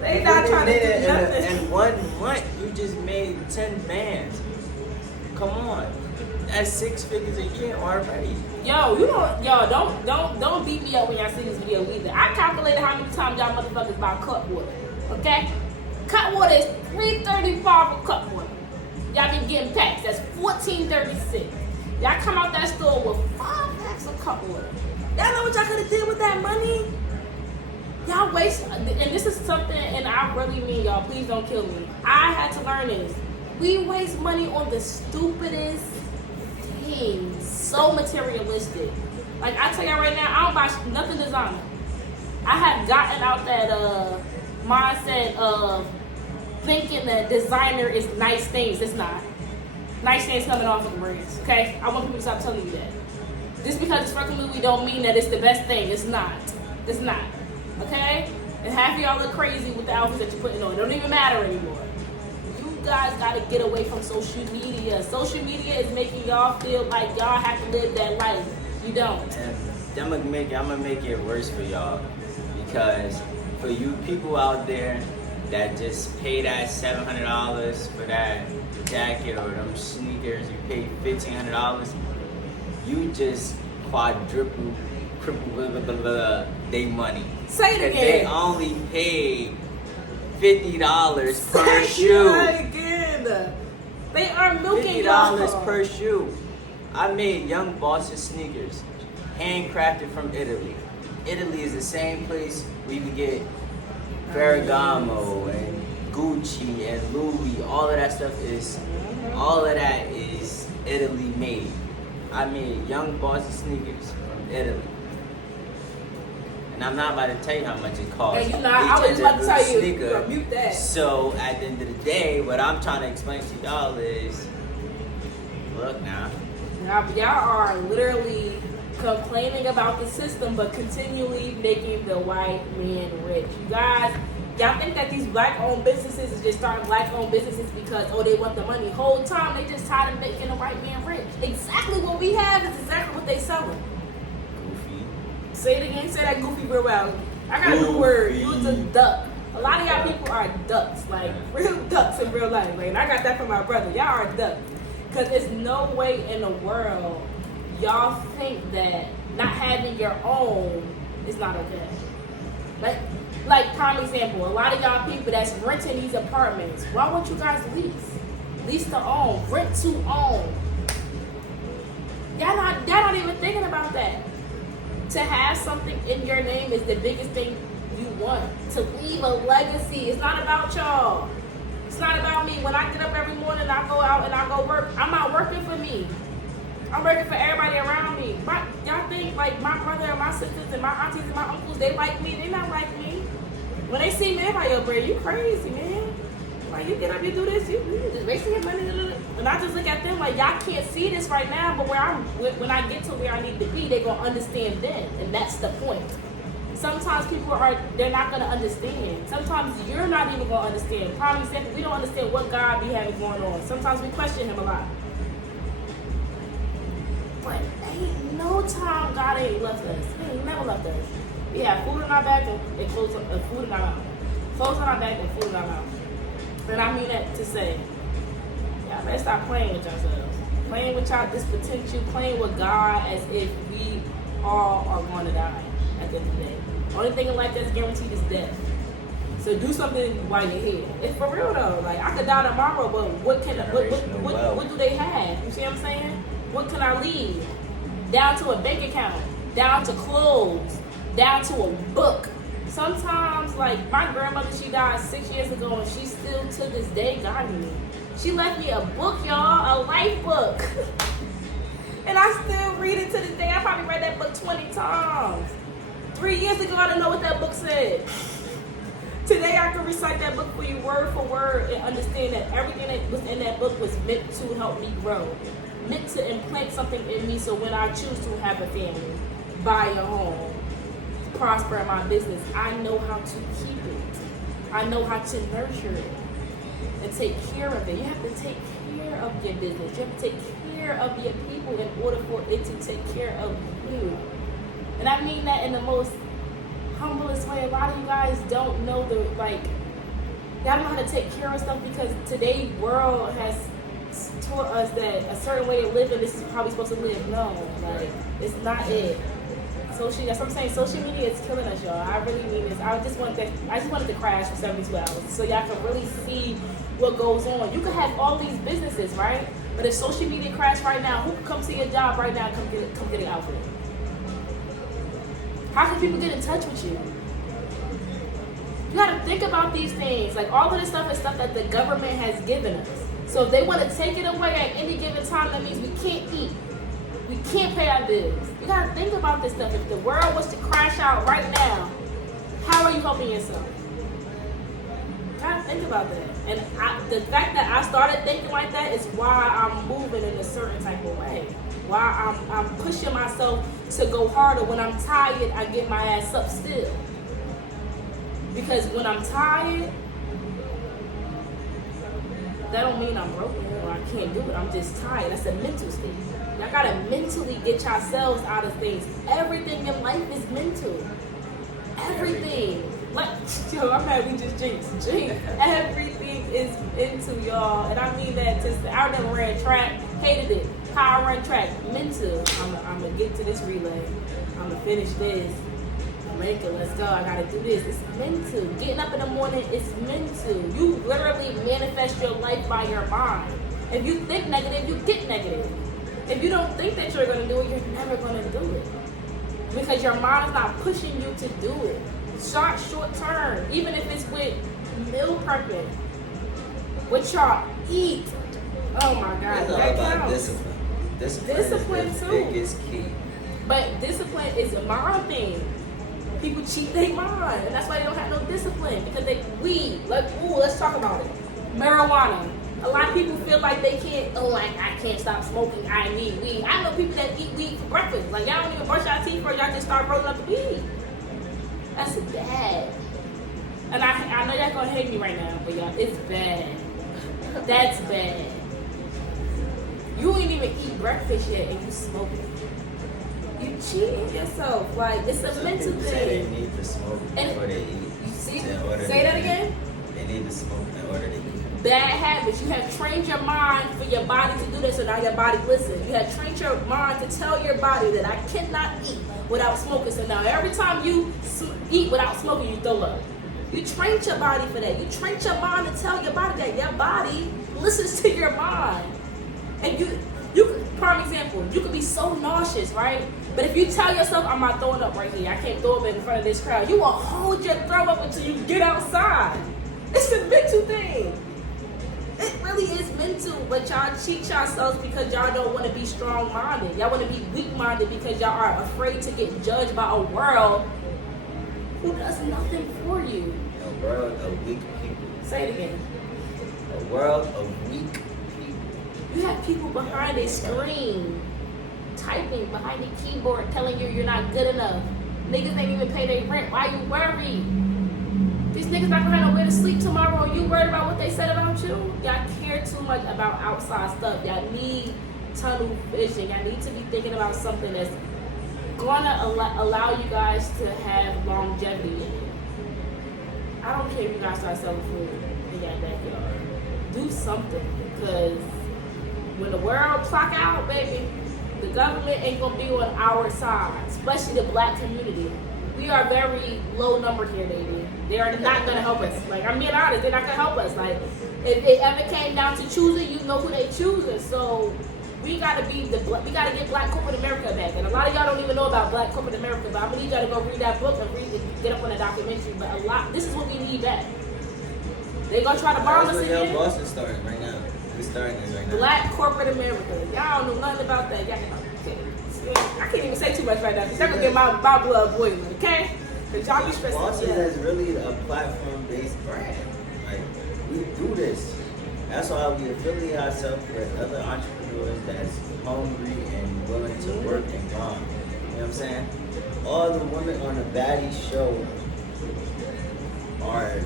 They not trying to do nothing. In 1 month, you just made 10 bands. Come on, that's 6 figures a year already. Don't beat me up when y'all see this video either. I calculated how many times y'all motherfuckers buy cut water. Okay, cut water is $3.35 for cut water. Y'all been getting packs. That's $14.36. Y'all come out that store with 5 packs of cut water. Y'all know what y'all could have did with that money? Y'all waste, and this is something, and I really mean, y'all, please don't kill me. I had to learn this. We waste money on the stupidest things. So materialistic. Like, I tell y'all right now, I don't buy nothing designer. I have gotten out that mindset of thinking that designer is nice things. It's not. Nice things coming off of the brands, okay? I want people to stop telling you that. Just because it's fucking Louis don't mean that it's the best thing. It's not. It's not. Okay? And half of y'all look crazy with the outfits that you're putting on. It don't even matter anymore. You guys gotta get away from social media. Social media is making y'all feel like y'all have to live that life. You don't. And I'm gonna make it worse for y'all, because for you people out there that just pay that $700 for that jacket or them sneakers, you pay $1,500, you just quadruple, triple they money. Say it again. They only paid $50 per shoe. Again. They are milking $50 per shoe. I made Young Boss's sneakers, handcrafted from Italy. Italy is the same place where you can get Ferragamo and Gucci and Louis. All of that is Italy made. I made Young Boss's sneakers from Italy. And I'm not about to tell you how much it costs. And I was about to tell you, mute that. So at the end of the day, what I'm trying to explain to y'all is, look now. Y'all are literally complaining about the system, but continually making the white man rich. You guys, y'all think that these black-owned businesses is just starting black-owned businesses because, they want the money. Whole time, they just tired of making the white man rich. Exactly what we have is exactly what they selling. Goofy. Say it again. Say that goofy real well. I got a new word. Use a duck. A lot of y'all people are ducks, like real ducks in real life. Like, and I got that from my brother. Y'all are ducks. Because there's no way in the world y'all think that not having your own is not okay. Like prime example, a lot of y'all people that's renting these apartments, why won't you guys lease? Lease to own, rent to own. Y'all not even thinking about that. To have something in your name is the biggest thing you want. To leave a legacy. It's not about y'all. It's not about me. When I get up every morning, I go out and I go work. I'm not working for me. I'm working for everybody around me. Y'all think like my brother and my sisters and my aunties and my uncles, they like me. They not like me. When they see me, they're like, yo, bro, you crazy, man. Like, you get up, you do this, you just wasting your money. And I just look at them like, y'all can't see this right now, but when I get to where I need to be, they're going to understand then. And that's the point. Sometimes they're not going to understand. Sometimes you're not even going to understand. Prime example, we don't understand what God be having going on. Sometimes we question him a lot. But ain't no time God ain't left us. He ain't never left us. We have food in our back and clothes, food in our mouth. Clothes in our back and food in our mouth. And I mean that to say, y'all better stop playing with yourselves. Playing with y'all this potential, playing with God as if we all are going to die at the end of the day. Only thing in life that's guaranteed is death. So do something while you're here. It's for real though. Like, I could die tomorrow, but what do they have? You see what I'm saying? What can I leave? Down to a bank account, down to clothes, down to a book. Sometimes, like, my grandmother, she died 6 years ago, and she still to this day guiding me. She left me a book, y'all, a life book. And I still read it to this day. I probably read that book 20 times. 3 years ago, I didn't know what that book said. Today, I can recite that book for you word for word and understand that everything that was in that book was meant to help me grow. Meant to implant something in me so when I choose to have a family, buy a home, prosper in my business, I know how to keep it. I know how to nurture it and take care of it. You have to take care of your business. You have to take care of your people in order for it to take care of you. And I mean that in the most humblest way. A lot of you guys don't know y'all know how to take care of stuff because today's world has taught us that a certain way of living, this is how we're supposed to live. No, like, it's not it. That's what I'm saying. Social media is killing us, y'all. I really mean this. I just wanted to crash for 72 hours so y'all can really see what goes on. You can have all these businesses, right? But if social media crash right now, who can come to your job right now and come get an outfit? How can people get in touch with you? You gotta think about these things. Like, all of this stuff is stuff that the government has given us. So if they want to take it away at any given time, that means we can't eat. We can't pay our bills. You gotta think about this stuff. If the world was to crash out right now, how are you helping yourself? You gotta think about that. And the fact that I started thinking like that is why I'm moving in a certain type of way. Why I'm pushing myself to go harder. When I'm tired, I get my ass up still. Because when I'm tired, that don't mean I'm broken or I can't do it. I'm just tired. That's a mental state. Y'all gotta mentally get yourselves out of things. Everything in life is mental. Everything. Like, yo, I'm mad we just jinxed. Everything is mental, y'all. And I mean that I never ran track, hated it. How I run track, mental. I'm gonna get to this relay. I'm gonna finish this. Make it, let's go. I gotta do this. It's mental. Getting up in the morning is mental. You literally manifest your life by your mind. If you think negative, you get negative. If you don't think that you're gonna do it, you're never gonna do it. Because your mind is not pushing you to do it. Short term. Even if it's with meal prepping. What y'all eat. Oh my God. It's all that about counts. discipline. Discipline is the too. biggest key. But discipline is a mind thing. People cheat their mind, and that's why they don't have no discipline, because they weed. Like, ooh, let's talk about it. Marijuana. A lot of people feel like they can't. Oh, like I can't stop smoking. I need weed. I know people that eat weed for breakfast. Like, y'all don't even brush your teeth, or y'all just start rolling up the weed. That's bad. And I know y'all gonna hate me right now, but y'all, it's bad. That's bad. You ain't even eat breakfast yet, and you smoking. You cheating yourself. Like, it's a mental thing. Say they need to smoke before they eat. You see? Say Say that again? They need to smoke in order to eat. Bad habits. You have trained your mind for your body to do this, so now your body listens. You have trained your mind to tell your body that I cannot eat without smoking. So now every time you eat without smoking, you throw up. You trained your body for that. You trained your mind to tell your body that your body listens to your mind. And you prime example, you could be so nauseous, right? But if you tell yourself, I'm not throwing up right here, I can't throw up in front of this crowd, you will hold your throw up until you get outside. It's a mental thing. It really is mental, but y'all cheat yourselves because y'all don't want to be strong-minded. Y'all want to be weak-minded because y'all are afraid to get judged by a world who does nothing for you. A world of weak people. Say it again. A world of weak people. You have people behind a screen, typing behind the keyboard, telling you you're not good enough. Niggas ain't even pay their rent. Why you worried? These niggas not gonna have nowhere to sleep tomorrow. You worried about what they said about you? Y'all care too much about outside stuff. Y'all need tunnel vision. Y'all need to be thinking about something that's gonna allow you guys to have longevity in it. I don't care if you guys start selling food in your backyard. Do something, because when the world clock out, baby, the government ain't gonna be on our side, especially the black community. We are very low number here, baby. They are not gonna help us. Like, I'm being honest, they're not gonna help us. Like, if it ever came down to choosing, you know who they choosing. So we gotta get Black Corporate America back. And a lot of y'all don't even know about Black Corporate America, but I'm gonna need y'all to go read that book and get up on the documentary. But this is what we need back. They gonna try to bomb us again. Young Boston starting right now. We're starting this right now. Black Corporate America. Y'all don't know nothing about that. I can't even say too much right now because that gonna get my blood boiling, okay? Because y'all be stressing. Boston is really a platform-based brand. Like, we do this. That's why we affiliate ourselves with other entrepreneurs that's hungry and willing to work and grind. You know what I'm saying? All the women on the BADDIES show are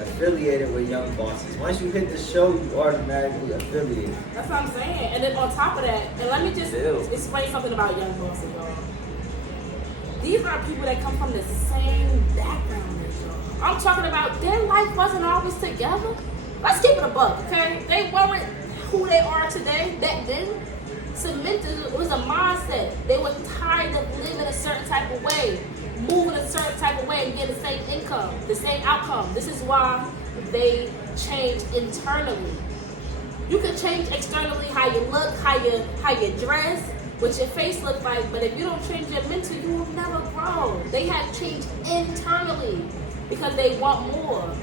affiliated with Young Bosses. Once you hit the show, you automatically affiliated. That's what I'm saying. And then on top of that, and let me just explain something about Young Bosses, y'all. These are people that come from the same background as y'all. I'm talking about their life wasn't always together. Let's keep it a buck, okay? They weren't who they are today, back then. It was a mindset. They were tired of living a certain type of way, moving a certain type of way and getting the same income, the same outcome. This is why they changed internally. You can change externally how you look, how you dress, what your face looks like, but if you don't change your mental, you will never grow. They have changed internally because they want more.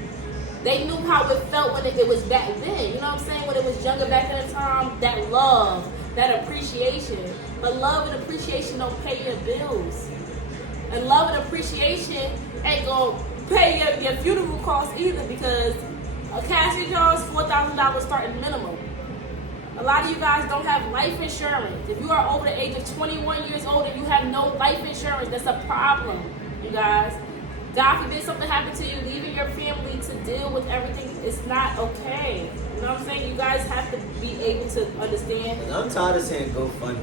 They knew how it felt when it was back then. You know what I'm saying? When it was younger back in the time, that love, that appreciation. But love and appreciation don't pay your bills. And love and appreciation ain't gonna pay your funeral costs either, because a casket jar is $4,000 starting minimum. A lot of you guys don't have life insurance. If you are over the age of 21 years old and you have no life insurance, that's a problem, you guys. God forbid something happened to you, leaving your family to deal with everything, it's not okay. You know what I'm saying? You guys have to be able to understand. I'm tired of saying GoFundMe.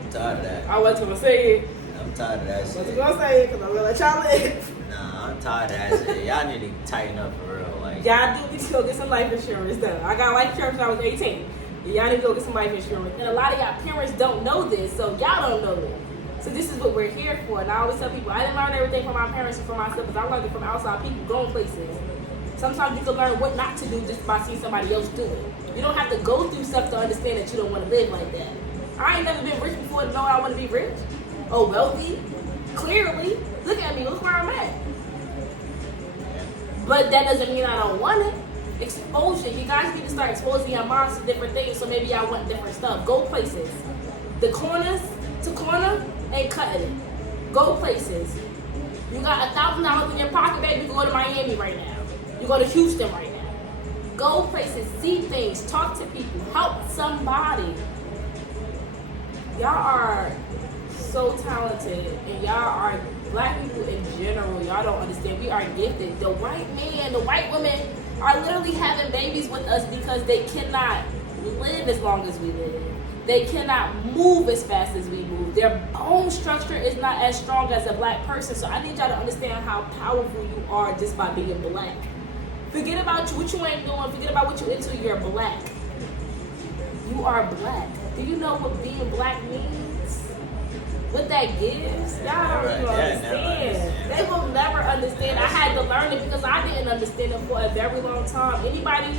I'm tired of that. I wasn't gonna say it. I'm tired of that I shit. wasn't gonna say it because I'm gonna let y'all live. Nah, I'm tired of that shit. Y'all need to tighten up for real. Like, Y'all do need to go get some life insurance though. I got life insurance when I was 18. Y'all need to go get some life insurance. And a lot of y'all parents don't know this, so y'all don't know this. So this is what we're here for. And I always tell people, I didn't learn everything from my parents and from myself, because I learned it from outside people going places. Sometimes you can learn what not to do just by seeing somebody else do it. You don't have to go through stuff to understand that you don't want to live like that. I ain't never been rich before to know I want to be rich. Oh, wealthy? Clearly. Look at me, look where I'm at. But that doesn't mean I don't want it. Exposure. You guys need to start exposing your minds to different things, so maybe I want different stuff. Go places. The corners to corner ain't cutting it. Go places. You got $1,000 in your pocket, baby, go to Miami right now. You go to Houston right now. Go places, see things, talk to people, help somebody. Y'all are so talented, and y'all are, black people in general, y'all don't understand. We are gifted. The white man, the white women are literally having babies with us because they cannot live as long as we live. They cannot move as fast as we move. Their bone structure is not as strong as a black person. So I need y'all to understand how powerful you are just by being black. Forget about you, what you ain't doing. Forget about what you into. You're black. You are black. Do you know what being black means? What that gives? Y'all don't even understand. They will never understand. I had to learn it because I didn't understand it for a very long time. Anybody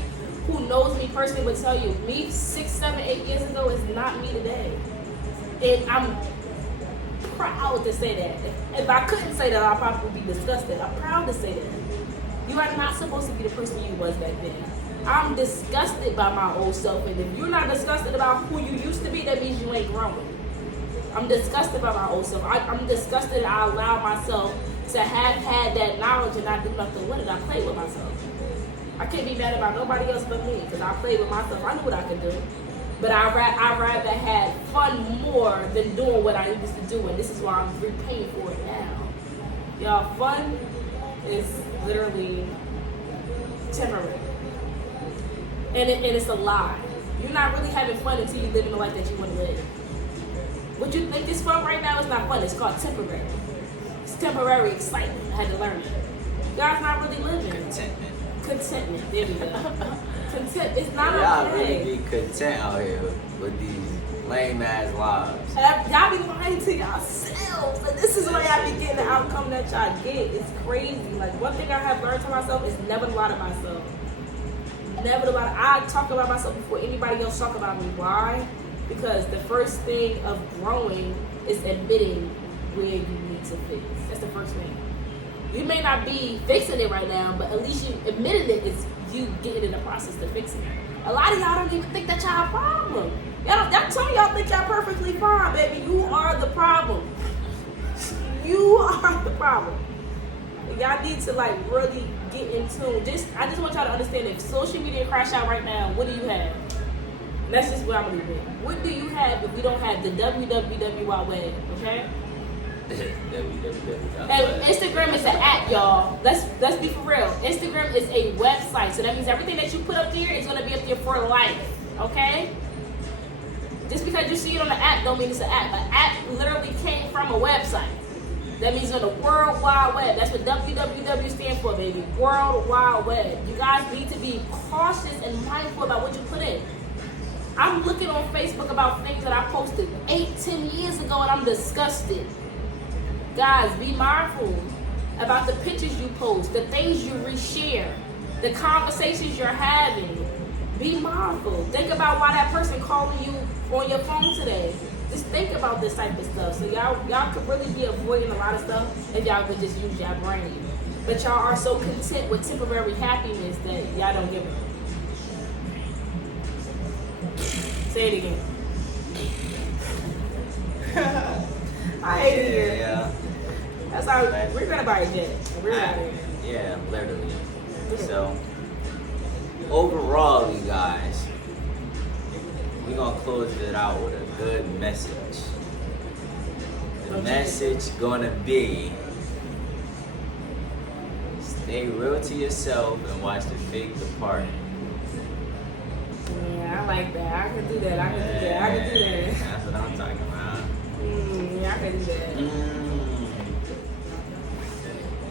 who knows me personally would tell you, me 6, 7, 8 years ago is not me today. And I'm proud to say that. If I couldn't say that, I probably would be disgusted. I'm proud to say that. You are not supposed to be the person you was back then. I'm disgusted by my old self, and if you're not disgusted about who you used to be, that means you ain't growing. I'm disgusted by my old self. I'm disgusted I allow myself to have had that knowledge and not do nothing with it. I play with myself. I can't be mad about nobody else but me, because I played with myself. I knew what I could do. But I'd rather had fun more than doing what I used to do, and this is why I'm repaying for it now. Y'all, fun is literally temporary. And it's a lie. You're not really having fun until you live in the life that you want to live. What you think is fun right now is not fun. It's called temporary. It's temporary excitement. I had to learn it. You guys not really living. Contentment. There we go. Content. It's not y'all okay. really be content out here with these lame ass lives. Y'all be lying to yourselves. And this is why y'all be getting the outcome that y'all get. It's crazy. Like, one thing I have learned to myself is never to lie to myself. Never to lie. I talk about myself before anybody else talk about me. Why? Because the first thing of growing is admitting where you need to fix. That's the first thing. You may not be fixing it right now, but at least you admitted it is you getting in the process to fixing it. A lot of y'all don't even think that y'all a problem. Some of y'all think y'all perfectly fine, baby. You are the problem. You are the problem. Y'all need to like really get in tune. I just want y'all to understand, if social media crash out right now, what do you have? And that's just where I'm gonna leave it. What do you have if we don't have the www web, okay? And Instagram is an app, y'all. Let's be for real. Instagram is a website, so that means everything that you put up there is gonna be up there for life, okay? Just because you see it on the app don't mean it's an app. An app literally came from a website. That means on the World Wide Web. That's what www stands for, baby. World Wide Web. You guys need to be cautious and mindful about what you put in. I'm looking on Facebook about things that I posted 8-10 years ago, and I'm disgusted. Guys, be mindful about the pictures you post, the things you reshare, the conversations you're having. Be mindful. Think about why that person calling you on your phone today. Just think about this type of stuff. So y'all could really be avoiding a lot of stuff if y'all would just use your brain. But y'all are so content with temporary happiness that y'all don't give a. Say it again. I hate it here. Yeah. That's how we're gonna buy a jet. We're out here. Yeah, literally. So, overall, you guys, we're gonna close it out with a good message. The message gonna be: stay real to yourself and watch the fake the part. Yeah, I like that. I can do that. I can do that. I can do that. That's what I'm talking about. Yeah, I can do that.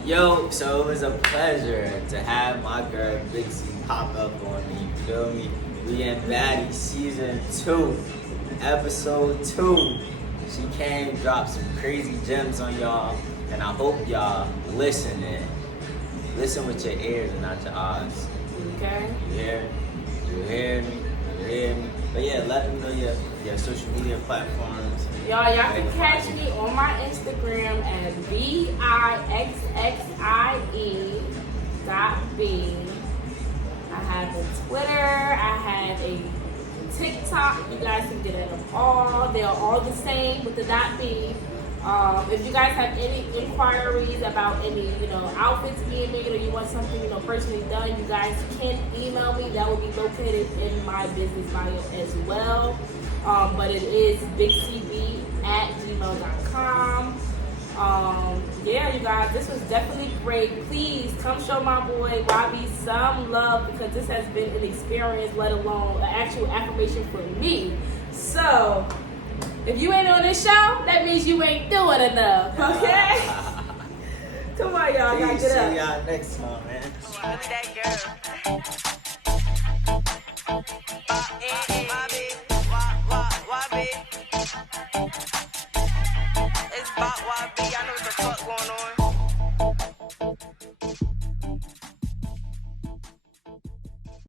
Yo, so it was a pleasure to have my girl BIXXIE pop up on me. You feel me? We in Baddies season 2, episode 2. She came, dropped some crazy gems on y'all, and I hope y'all listening. Listen with your ears and not your eyes. Okay. You hear? You hear me? You hear me? But yeah, let them know your social media platforms. Y'all can catch me on my Instagram at BIXXIE.B. I have a Twitter, I have a TikTok. You guys can get them all. They are all the same with the .B. If you guys have any inquiries about any, outfits being made, or you want something, personally done, you guys can email me. That will be located in my business bio as well. But it is BIXXIE@gmail.com. Yeah, you guys, this was definitely great. Please come show my boy Bobby some love, because this has been an experience, let alone an actual affirmation for me. So, if you ain't on this show, that means you ain't doing enough, okay? Come on, y'all. Gotta get up. See y'all next time, man. that girl.